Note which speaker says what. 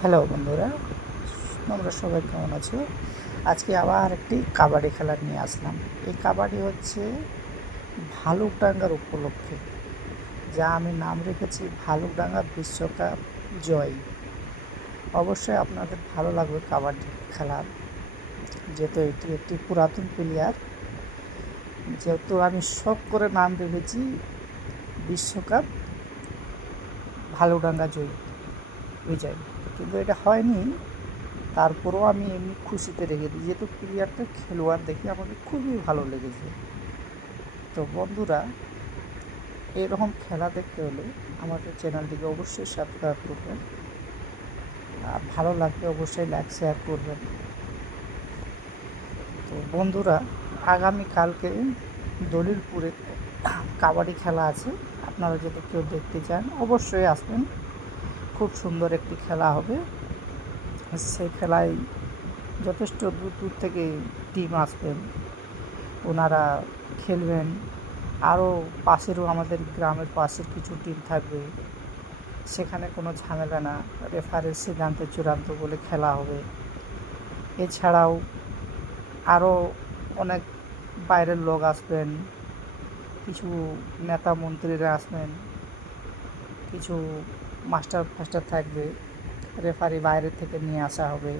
Speaker 1: Hello বন্ধুরা, তোমরা সবাই কেমন আছো? আজকে আবার একটি কাবাডি খেলা নিয়ে আসলাম। এই কাবাডি হচ্ছে ভালুকডাঙ্গার উপলক্ষে, যা আমি নাম রেখেছি ভালুকডাঙ্গা বিশ্বকাপ জয়। অবশ্যই আপনাদের ভালো লাগবে কাবাডি খেলা যেহেতু এটি একটি পুরাতন প্লেয়ার যেহেতু আমি শখ করে নাম রেখেছি বিশ্বকাপ ভালুকডাঙ্গা জয়, বিজয়। কিন্তু এটা হয়নি। তারপরেও আমি এমনি খুশিতে রেখে দিই। যেহেতু প্লেয়ারটা খেলোয়াড় দেখে আমাকে খুবই ভালো লেগেছে। তো বন্ধুরা, এরকম খেলা দেখতে হলে আমাদের চ্যানেলটিকে অবশ্যই সাবস্ক্রাইব করবেন। আর ভালো লাগলে অবশ্যই লাইক শেয়ার করবেন। তো বন্ধুরা আগামীকালকে দলিলপুরে কাবাডি খেলা আছে। আপনারা যদি কেউ দেখতে চান, অবশ্যই আসবেন। খুব সুন্দর একটি খেলা হবে। সেই খেলায় যথেষ্ট দূর দূর থেকে টিম আসবেন। ওনারা খেলবেন। আরও পাশেরও আমাদের গ্রামের পাশের কিছু টিম থাকবে। সেখানে কোনো ঝামেলা না। রেফারের সিদ্ধান্তে চূড়ান্ত বলে খেলা হবে। এছাড়াও আরও অনেক বাইরের লোক আসবেন। কিছু নেতা মন্ত্রীরা আসবেন। কিছু মাস্টার ফাস্টার থাকবে রেফারি বাইরে থেকে নিয়ে আসা হবে।